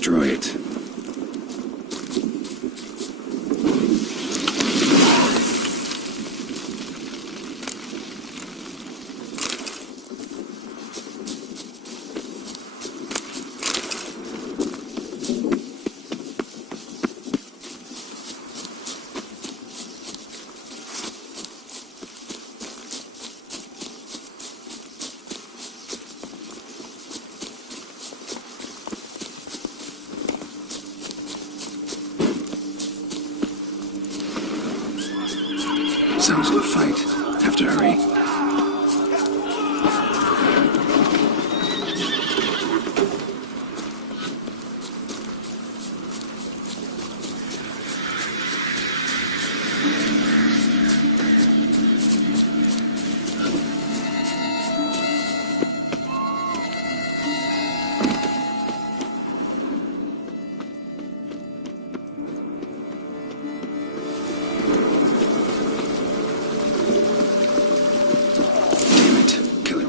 destroy it. Sounds of a fight. Have to hurry.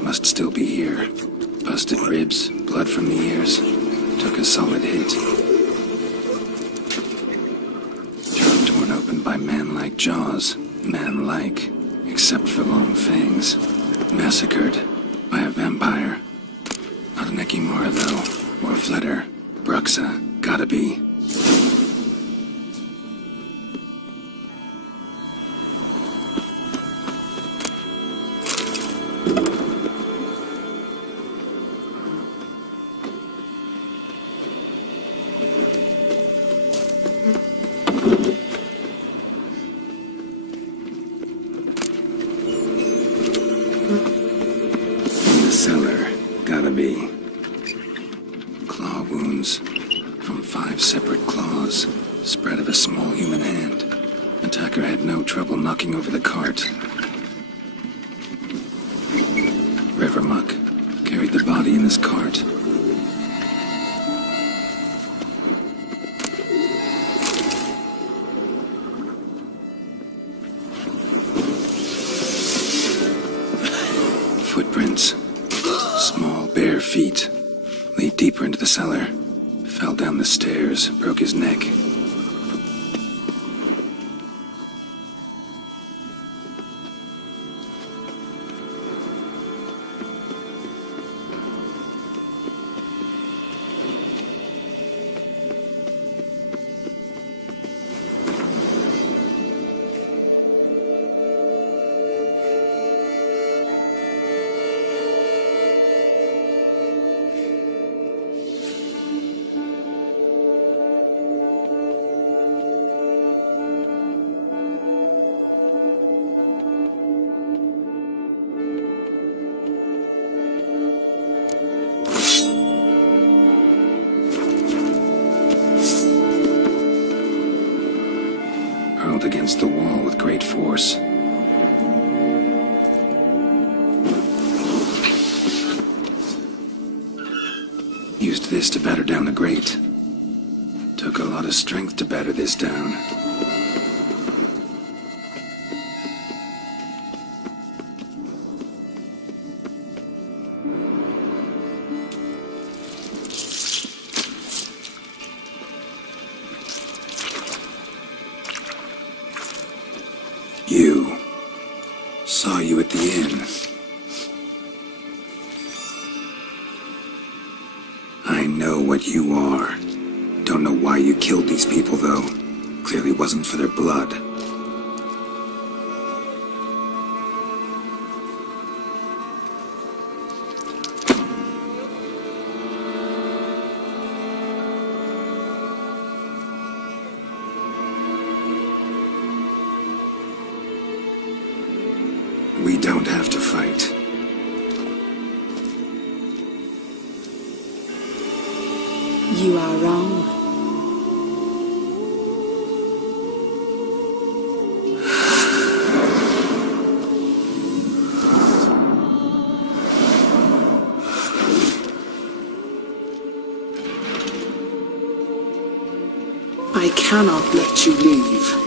Must still be here. Busted ribs, blood from the ears. Took a solid hit. Throat torn open by man-like jaws. Man-like, except for long fangs. Massacred by a vampire. Not an Ekimura, though. Or a Fletter. Bruxa. Gotta be. Cellar, gotta be. Claw wounds from 5 separate claws, spread of a small human hand. Attacker had no trouble knocking over the cart. River muck carried the body in his cart. Footprints. Small, bare feet. Lead deeper into the cellar. Fell down the stairs, broke his neck. Hurled against the wall with great force. Used this to batter down the grate. Took a lot of strength to batter this down. You. Saw you at the inn. I know what you are. Don't know why you killed these people, though. Clearly wasn't for their blood. We don't have to fight. You are wrong. I cannot let you leave.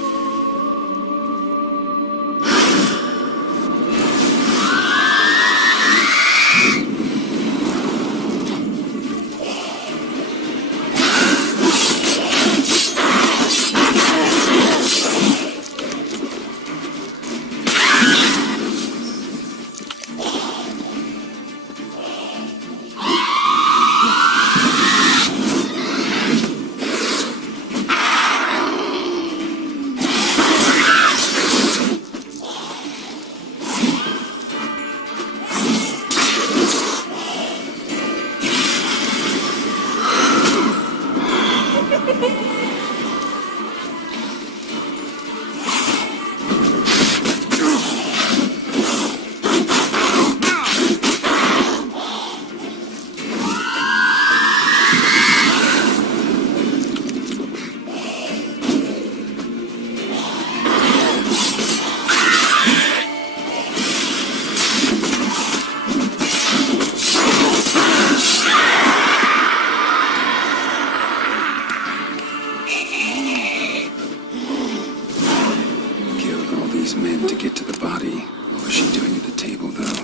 Hoping to get to the body. What was she doing at the table, though?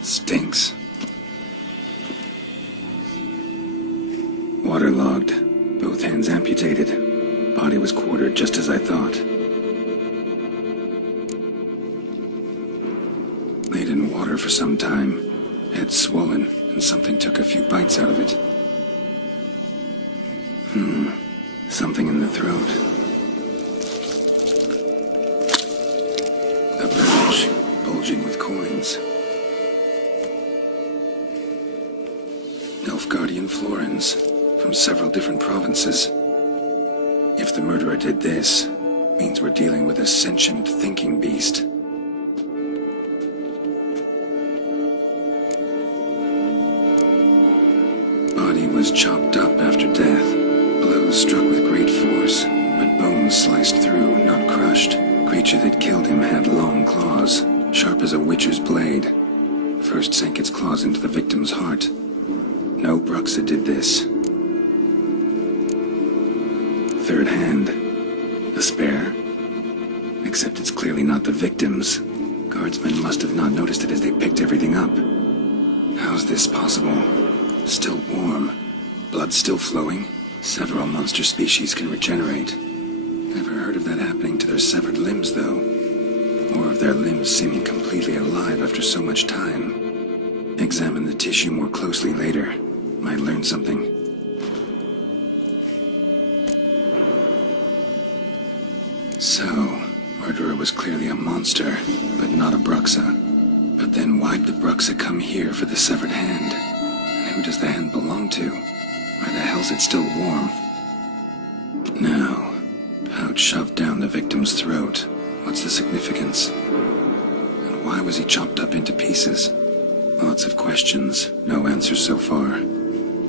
Stinks. Waterlogged. Both hands amputated. Body was quartered just as I thought. Laid in water for some time. Head swollen, and something took a few bites out of it. Something in the throat. A pouch, bulging with coins. Guardian florins from several different provinces. If the murderer did this, means we're dealing with a sentient thinking beast. Body was chopped up after death. Blows struck with great force, but bones sliced through, not crushed. Creature that killed him had long claws, sharp as a witcher's blade. First sank its claws into the victim's heart. No Bruxa did this. Third hand. A spare. Except it's clearly not the victim's. Guardsmen must have not noticed it as they picked everything up. How's this possible? Still warm. Blood still flowing. Several monster species can regenerate. Never heard of that happening to their severed limbs, though. Or of their limbs seeming completely alive after so much time. Examine the tissue more closely later. Might learn something. So, murderer was clearly a monster, but not a Bruxa. But then why'd the Bruxa come here for the severed hand? And who does the hand belong to? Why the hell's it still warm? Now, pouch shoved down the victim's throat. What's the significance? And why was he chopped up into pieces? Lots of questions, no answers so far.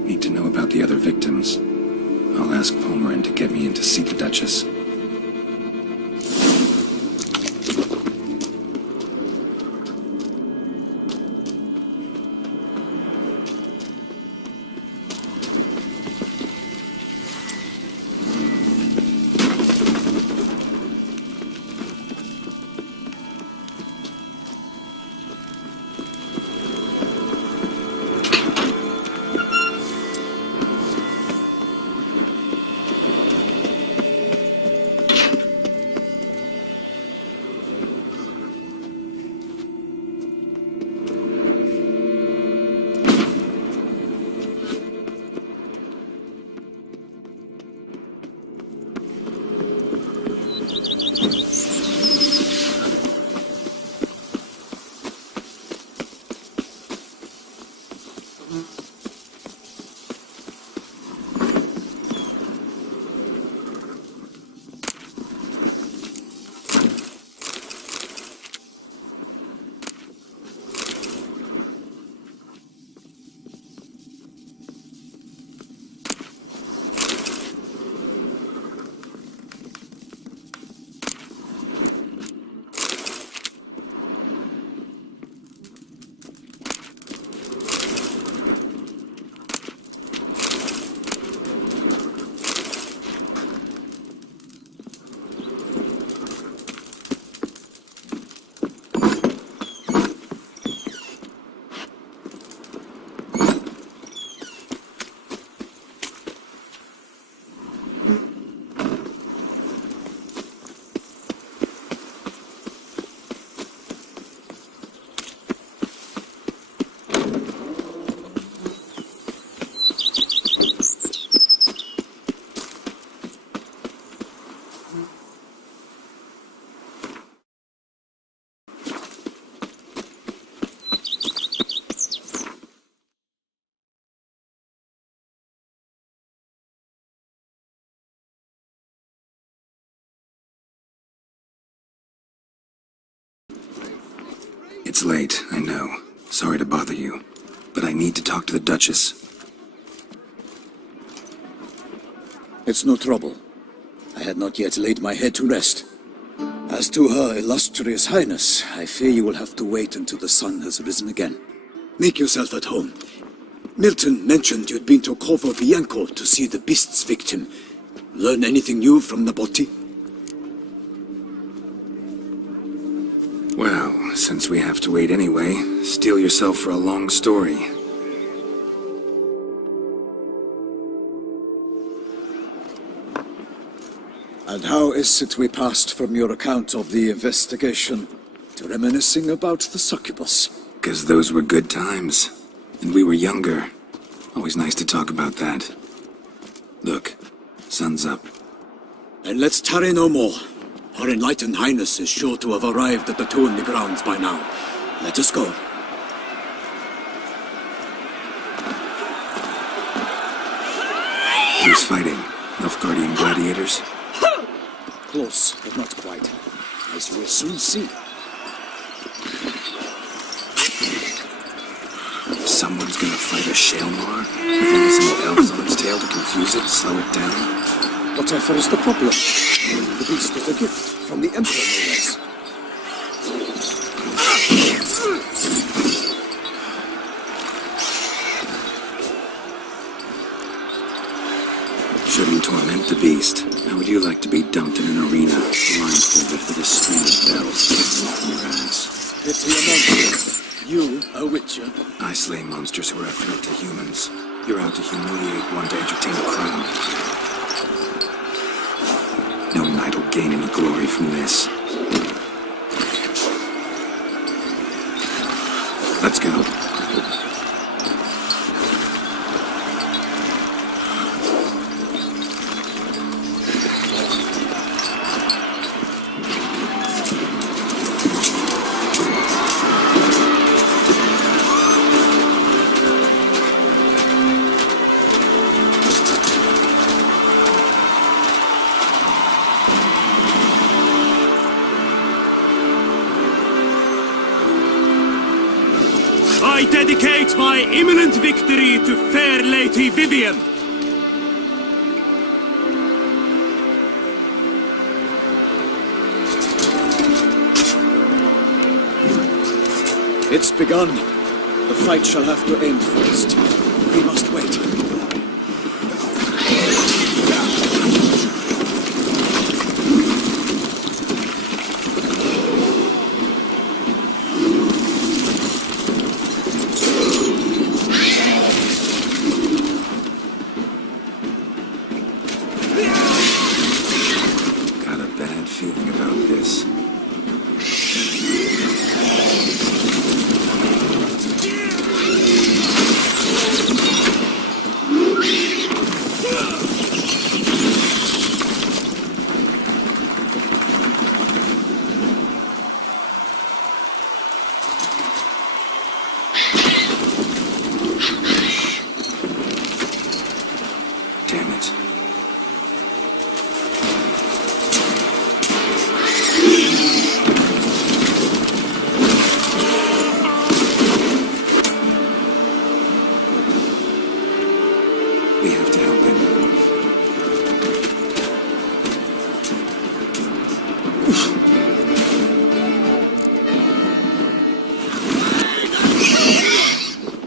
Need to know about the other victims. I'll ask Palmerin to get me in to see the Duchess. It's late, I know. Sorry to bother you. But I need to talk to the Duchess. It's no trouble. I had not yet laid my head to rest. As to her illustrious highness, I fear you will have to wait until the sun has risen again. Make yourself at home. Milton mentioned you'd been to Corvo Bianco to see the beast's victim. Learn anything new from Nabotti? Well, since we have to wait anyway, steel yourself for a long story. And how is it we passed from your account of the investigation to reminiscing about the succubus? 'Cause those were good times. And we were younger. Always nice to talk about that. Look, sun's up. And let's tarry no more. Her enlightened highness is sure to have arrived at the Toussaint grounds by now. Let us go. Who's fighting? Nilfgaardian gladiators? Close, but not quite. As we'll soon see. Someone's gonna fight a Shaelmar? With innocent elves on its tail to confuse it, slow it down? Whatever is the problem? The beast is a gift from the Emperor, no less. Shouldn't torment the beast. How would you like to be dumped in an arena, blindfolded with a string of bells in your ass? Pity a monster. You, a witcher? I slay monsters who are a threat to humans. You're out to humiliate one to entertain a crowd. No knight will gain any glory from this. Let's go. I dedicate my imminent victory to fair Lady Vivian. It's begun. The fight shall have to end first. We must wait. Got a bad feeling about this. Damn it. We have to help him.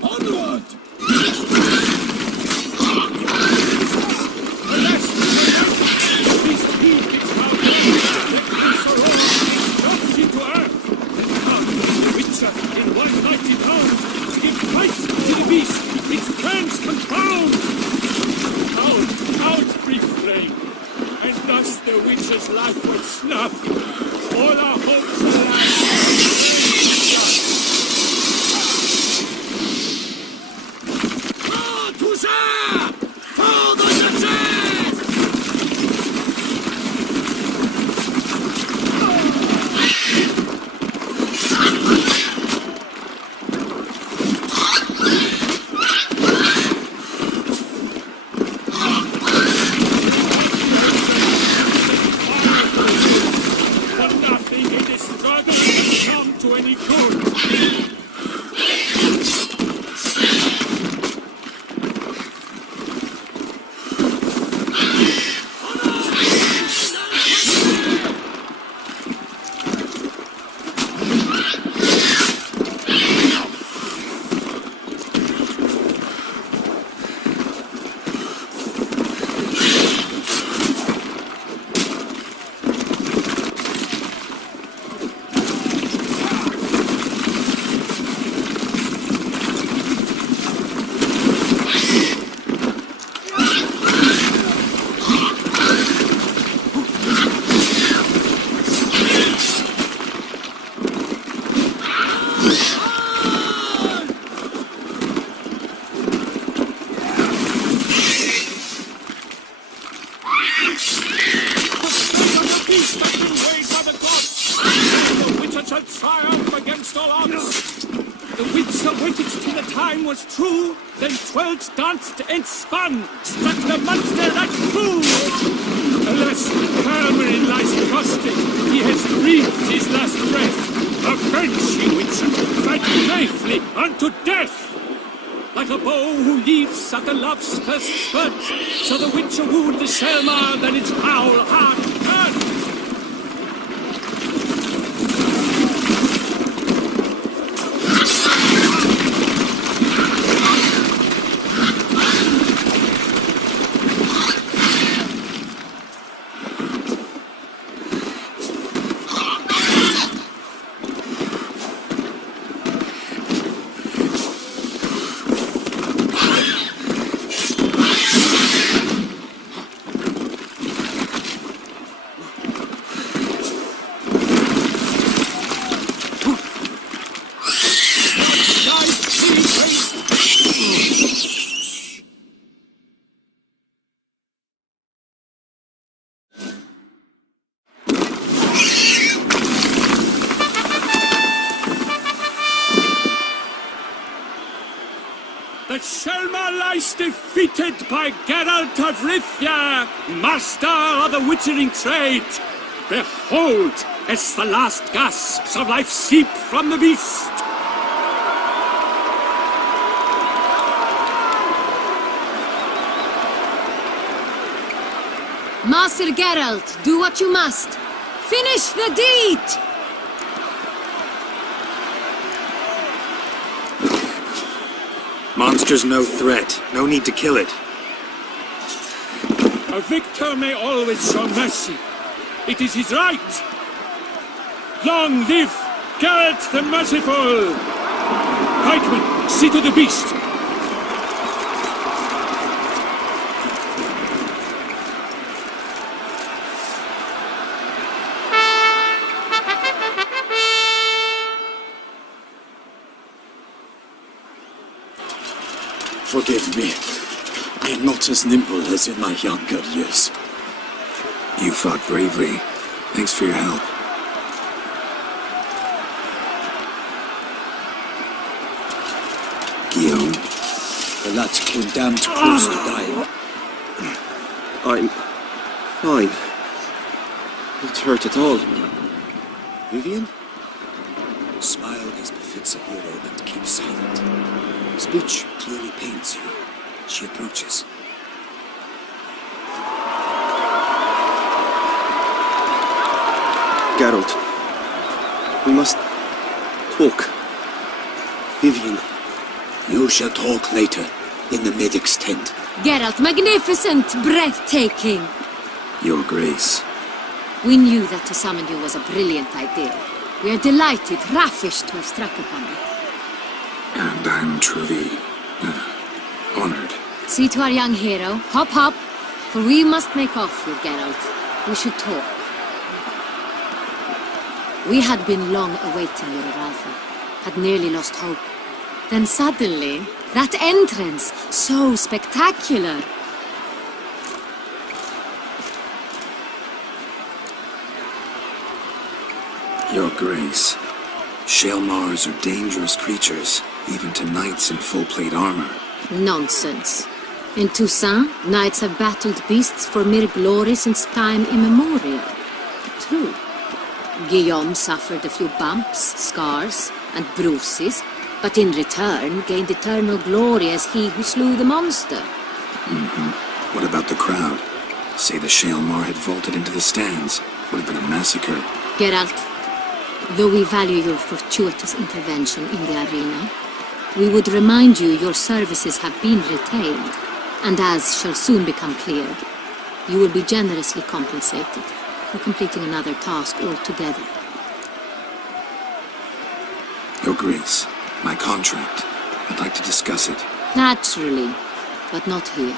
Onward! Life was snuffed. All our hopes are lost. Oh, Toussaint! For the success! But nothing in this struggle has come to any good. The Witcher waited till the time was true, then twirled, danced, and spun, struck the monster that flew. Alas, Cameron lies prostrate, he has breathed his last breath. Avenge, ye Witcher, fight bravely unto death! Like a bow who leaves at the love's first spurt, so the Witcher wooed the Selma, then its foul heart hurt. The Selma lies defeated by Geralt of Rivia, master of the witchering trade. Behold, as the last gasps of life seep from the beast. Master Geralt, do what you must. Finish the deed! Monster's no threat. No need to kill it. A victor may always show mercy. It is his right. Long live Geralt the Merciful! Pikeman, see to the beast. Forgive me. I am not as nimble as in my younger years. You fought bravely. Thanks for your help. Guillaume? The lad came damned close to dying. I'm fine. Not hurt at all. Vivian? Smile as befits a hero and keep silent. Speech clearly pains you. She approaches. Geralt. We must talk. Vivian. You shall talk later, in the medic's tent. Geralt, magnificent, breathtaking. Your Grace. We knew that to summon you was a brilliant idea. We are delighted, ravished to have struck upon it. And I'm truly honored. See to our young hero. Hop, hop. For we must make off with Geralt. We should talk. We had been long awaiting your arrival. Had nearly lost hope. Then suddenly, that entrance, so spectacular. Your Grace. Shaelmars are dangerous creatures, even to knights in full plate armor. Nonsense. In Toussaint, knights have battled beasts for mere glory since time immemorial. True. Guillaume suffered a few bumps, scars, and bruises, but in return gained eternal glory as he who slew the monster. What about the crowd? Say the Shaelmar had vaulted into the stands. Would have been a massacre. Geralt, though we value your fortuitous intervention in the arena, we would remind you your services have been retained, and as shall soon become clear, you will be generously compensated for completing another task altogether. Your Grace, my contract. I'd like to discuss it. Naturally, but not here.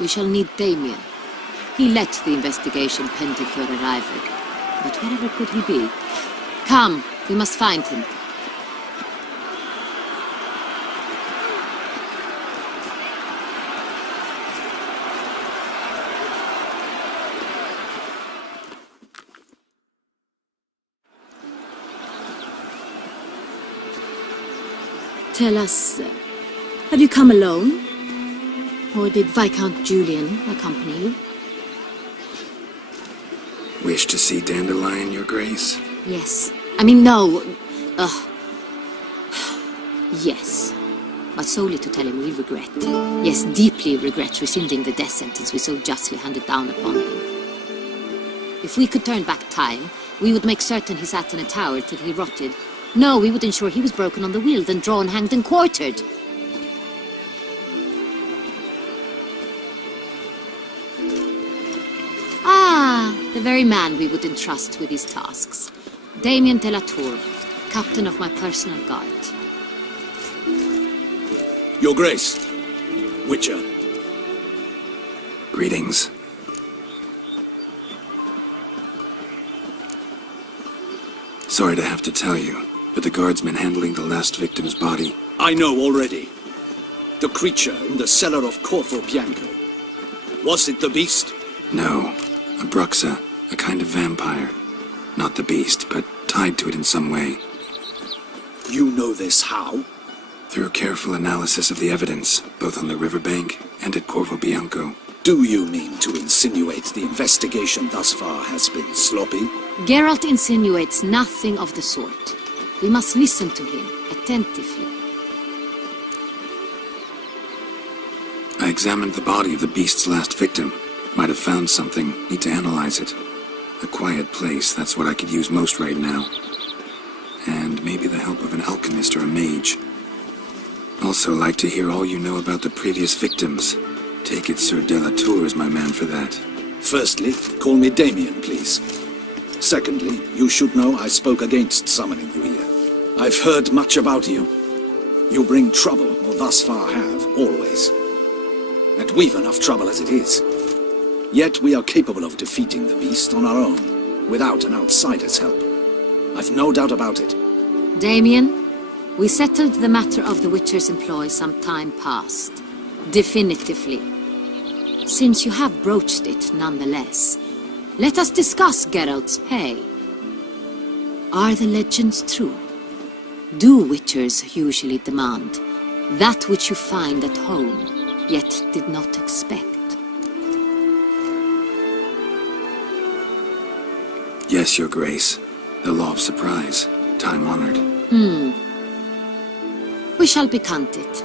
We shall need Damien. He let the investigation pending your arrival. But wherever could he be? Come, we must find him. Tell us, have you come alone? Or did Viscount Julian accompany you? Wish to see Dandelion, Your Grace? Yes. I mean, no. Yes. But solely to tell him we regret. Yes, deeply regret rescinding the death sentence we so justly handed down upon him. If we could turn back time, we would make certain he sat in a tower till he rotted. No, we would ensure he was broken on the wheel, then drawn, hanged, and quartered. Ah, the very man we would entrust with these tasks. Damien de la Tour, captain of my personal guard. Your Grace. Witcher. Greetings. Sorry to have to tell you, but the guardsman handling the last victim's body... I know already. The creature in the cellar of Corvo Bianco. Was it the beast? No, a bruxa, a kind of vampire. Not the beast, but tied to it in some way. You know this how? Through careful analysis of the evidence, both on the riverbank and at Corvo Bianco. Do you mean to insinuate the investigation thus far has been sloppy? Geralt insinuates nothing of the sort. We must listen to him attentively. I examined the body of the beast's last victim. Might have found something. Need to analyze it. A quiet place, that's what I could use most right now. And maybe the help of an alchemist or a mage. Also like to hear all you know about the previous victims. Take it Sir de la Tour is my man for that. Firstly, call me Damien, please. Secondly, you should know I spoke against summoning you here. I've heard much about you. You bring trouble, or thus far have, always. And we've enough trouble as it is. Yet we are capable of defeating the beast on our own, without an outsider's help. I've no doubt about it. Damien, we settled the matter of the Witcher's employ some time past. Definitively. Since you have broached it nonetheless, let us discuss Geralt's pay. Are the legends true? Do Witchers usually demand that which you find at home, yet did not expect? Yes, Your Grace. The law of surprise. Time-honored. We shall be content.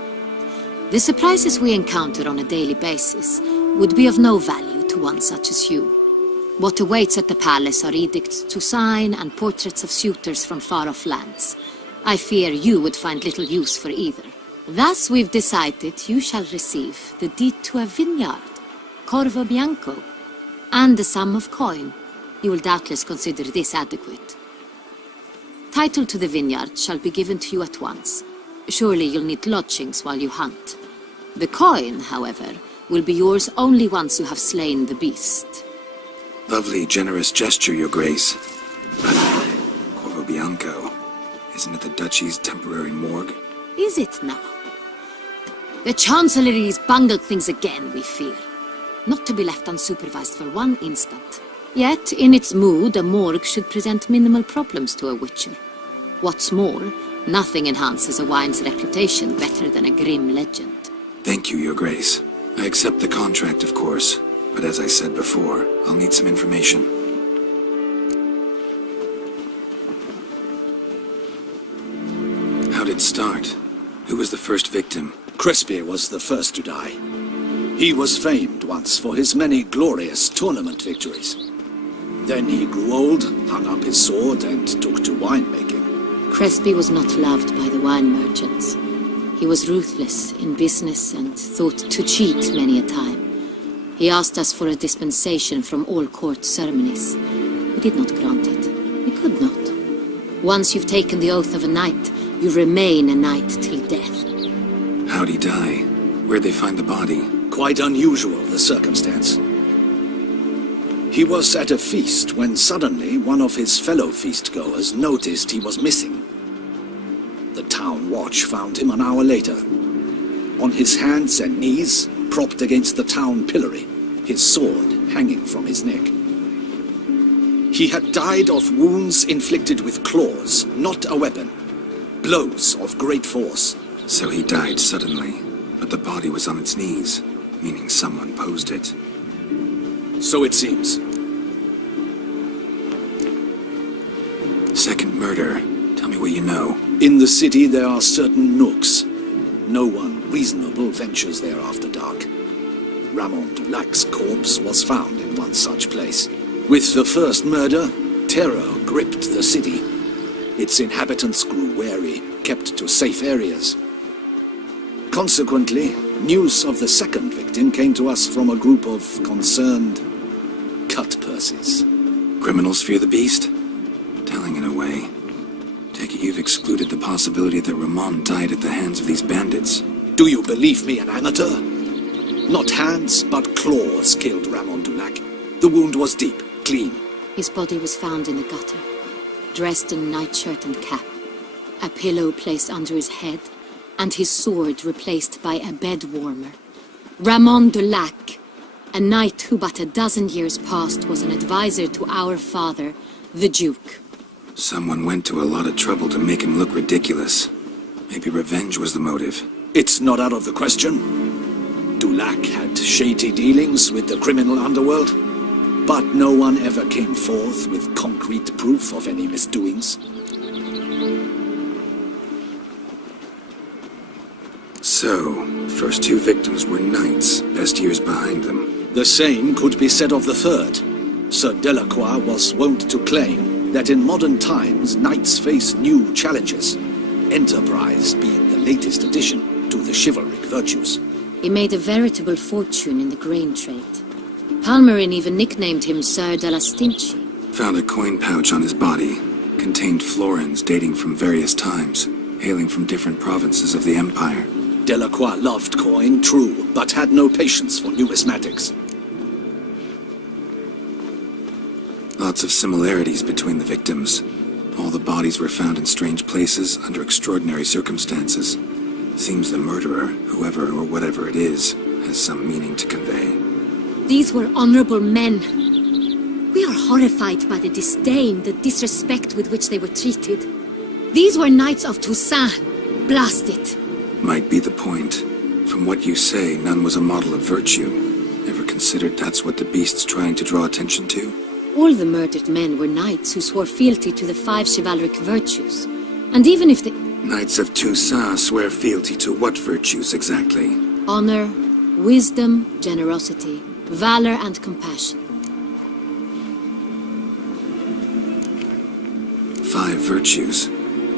The surprises we encounter on a daily basis would be of no value to one such as you. What awaits at the palace are edicts to sign and portraits of suitors from far-off lands. I fear you would find little use for either. Thus we've decided you shall receive the deed to a vineyard, Corvo Bianco, and the sum of coin. You will doubtless consider this adequate. Title to the vineyard shall be given to you at once. Surely you'll need lodgings while you hunt. The coin, however, will be yours only once you have slain the beast. Lovely, generous gesture, Your Grace. But Corvo Bianco, isn't it the Duchy's temporary morgue? Is it now? The Chancellery's bungled things again, we fear. Not to be left unsupervised for one instant. Yet, in its mood, a morgue should present minimal problems to a Witcher. What's more, nothing enhances a wine's reputation better than a grim legend. Thank you, Your Grace. I accept the contract, of course. But as I said before, I'll need some information. How'd it start? Who was the first victim? Crespi was the first to die. He was famed once for his many glorious tournament victories. Then he grew old, hung up his sword, and took to winemaking. Crespi was not loved by the wine merchants. He was ruthless in business and thought to cheat many a time. He asked us for a dispensation from all court ceremonies. We did not grant it. We could not. Once you've taken the oath of a knight, you remain a knight till death. How'd he die? Where'd they find the body? Quite unusual, the circumstance. He was at a feast when suddenly one of his fellow feastgoers noticed he was missing. The town watch found him an hour later. On his hands and knees, propped against the town pillory, his sword hanging from his neck. He had died of wounds inflicted with claws, not a weapon. Blows of great force, So he died suddenly, but the body was on its knees, meaning someone posed it. So it seems. Second murder. Tell me what you know. In the city there are certain nooks. No one reasonable ventures there after dark. Ramon Dulac's corpse was found in one such place. With the first murder, terror gripped the city. Its inhabitants grew wary, kept to safe areas. Consequently, news of the second victim came to us from a group of concerned cut-purses. Criminals fear the beast? Telling in a way. Take it you've excluded the possibility that Ramon died at the hands of these bandits. Do you believe me an amateur? Not hands, but claws killed Ramon Dulac. The wound was deep, clean. His body was found in the gutter, dressed in nightshirt and cap, a pillow placed under his head, and his sword replaced by a bed warmer. Ramon Dulac, a knight who but a dozen years past was an advisor to our father, the Duke. Someone went to a lot of trouble to make him look ridiculous. Maybe revenge was the motive. It's not out of the question. Dulac had shady dealings with the criminal underworld, but no one ever came forth with concrete proof of any misdoings. So, first two victims were knights, best years behind them. The same could be said of the third. Sir Delacroix was wont to claim that in modern times knights face new challenges, enterprise being the latest addition to the chivalric virtues. He made a veritable fortune in the grain trade. Palmerin even nicknamed him Sir de la Stinchi. Found a coin pouch on his body. Contained florins dating from various times, hailing from different provinces of the Empire. Delacroix loved coin, true, but had no patience for numismatics. Lots of similarities between the victims. All the bodies were found in strange places under extraordinary circumstances. Seems the murderer, whoever or whatever it is, has some meaning to convey. These were honorable men. We are horrified by the disdain, the disrespect with which they were treated. These were knights of Toussaint. Blast it. Might be the point. From what you say, none was a model of virtue. Ever considered that's what the beast's trying to draw attention to? All the murdered men were knights who swore fealty to the 5 chivalric virtues. And even if the Knights of Toussaint swear fealty to what virtues exactly? honor, wisdom, generosity, valor, and compassion. 5 virtues.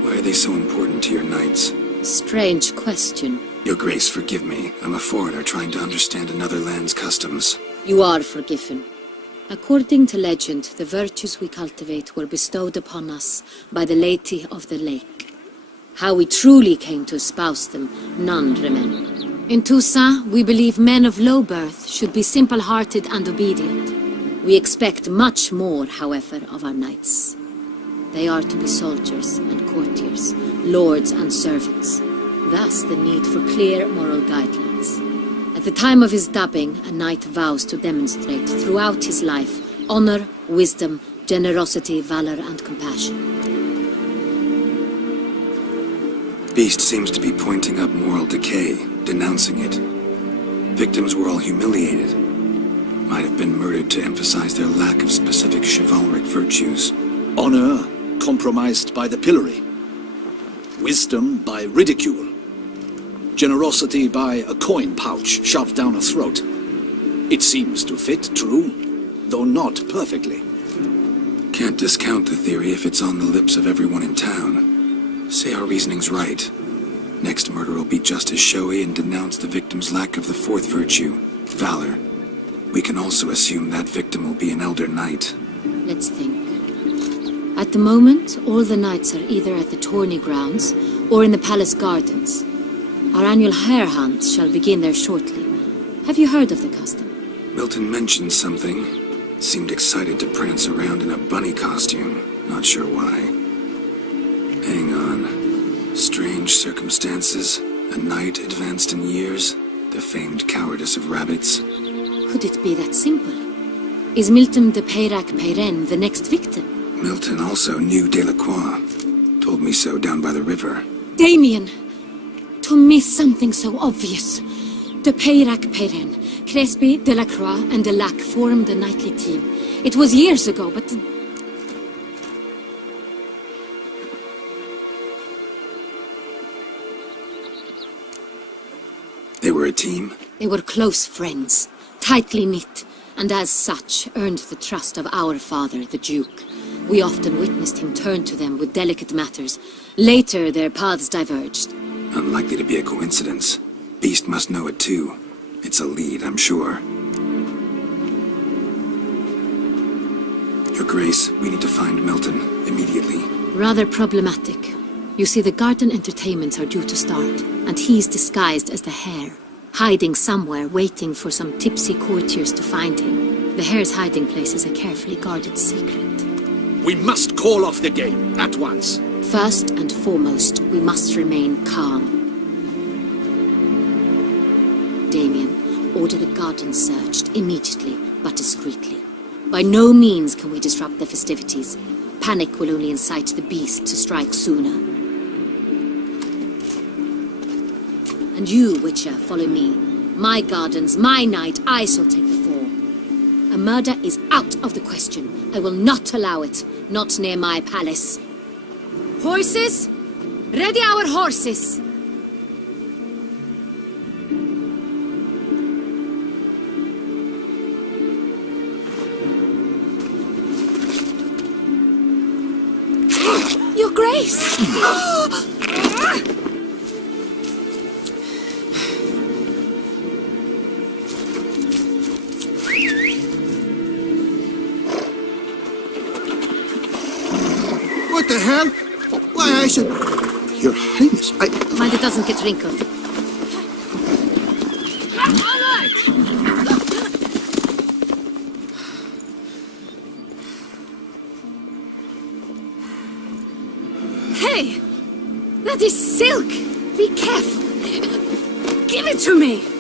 Why are they so important to your knights? Strange question. Your Grace, forgive me. I'm a foreigner trying to understand another land's customs. You are forgiven. According to legend, the virtues we cultivate were bestowed upon us by the Lady of the Lake. How we truly came to espouse them, none remember. In Toussaint, we believe men of low birth should be simple-hearted and obedient. We expect much more, however, of our knights. They are to be soldiers and courtiers, lords and servants. Thus the need for clear moral guidelines. At the time of his dubbing, a knight vows to demonstrate throughout his life honor, wisdom, generosity, valor, and compassion. Beast seems to be pointing up moral decay, denouncing it. Victims were all humiliated. Might have been murdered to emphasize their lack of specific chivalric virtues. Honor compromised by the pillory. Wisdom by ridicule. Generosity by a coin pouch shoved down a throat. It seems to fit, true, though not perfectly. Can't discount the theory if it's on the lips of everyone in town. Say our reasoning's right. Next murder will be just as showy and denounce the victim's lack of the 4th virtue, valor. We can also assume that victim will be an elder knight. Let's think. At the moment, all the knights are either at the tourney grounds or in the palace gardens. Our annual hare hunt shall begin there shortly. Have you heard of the custom? Milton mentioned something. Seemed excited to prance around in a bunny costume. Not sure why. Hang on. Strange circumstances. A knight advanced in years. The famed cowardice of rabbits. Could it be that simple? Is Milton de Peyrac-Peyren the next victim? Milton also knew Delacroix. Told me so down by the river. Damien! to miss something so obvious? De Peyrac Perrin, Crespi, Delacroix, and Delac formed the knightly team. It was years ago, but... They were a team? They were close friends, tightly knit, and as such earned the trust of our father, the Duke. We often witnessed him turn to them with delicate matters. Later, their paths diverged. Unlikely to be a coincidence. Beast must know it too. It's a lead, I'm sure. Your Grace, we need to find Milton, immediately. Rather problematic. You see, the garden entertainments are due to start, and he's disguised as the Hare, hiding somewhere, waiting for some tipsy courtiers to find him. The Hare's hiding place is a carefully guarded secret. We must call off the game, at once. First and foremost, we must remain calm. Damien, order the garden searched immediately, but discreetly. By no means can we disrupt the festivities. Panic will only incite the beast to strike sooner. And you, Witcher, follow me. My gardens, my night, I shall take the fall. A murder is out of the question. I will not allow it. Not near my palace. Horses? Ready our horses! Your Grace! What the hell? Why, I said... Your Highness, Mind it doesn't get wrinkled. All right! Hey! That is silk! Be careful! Give it to me!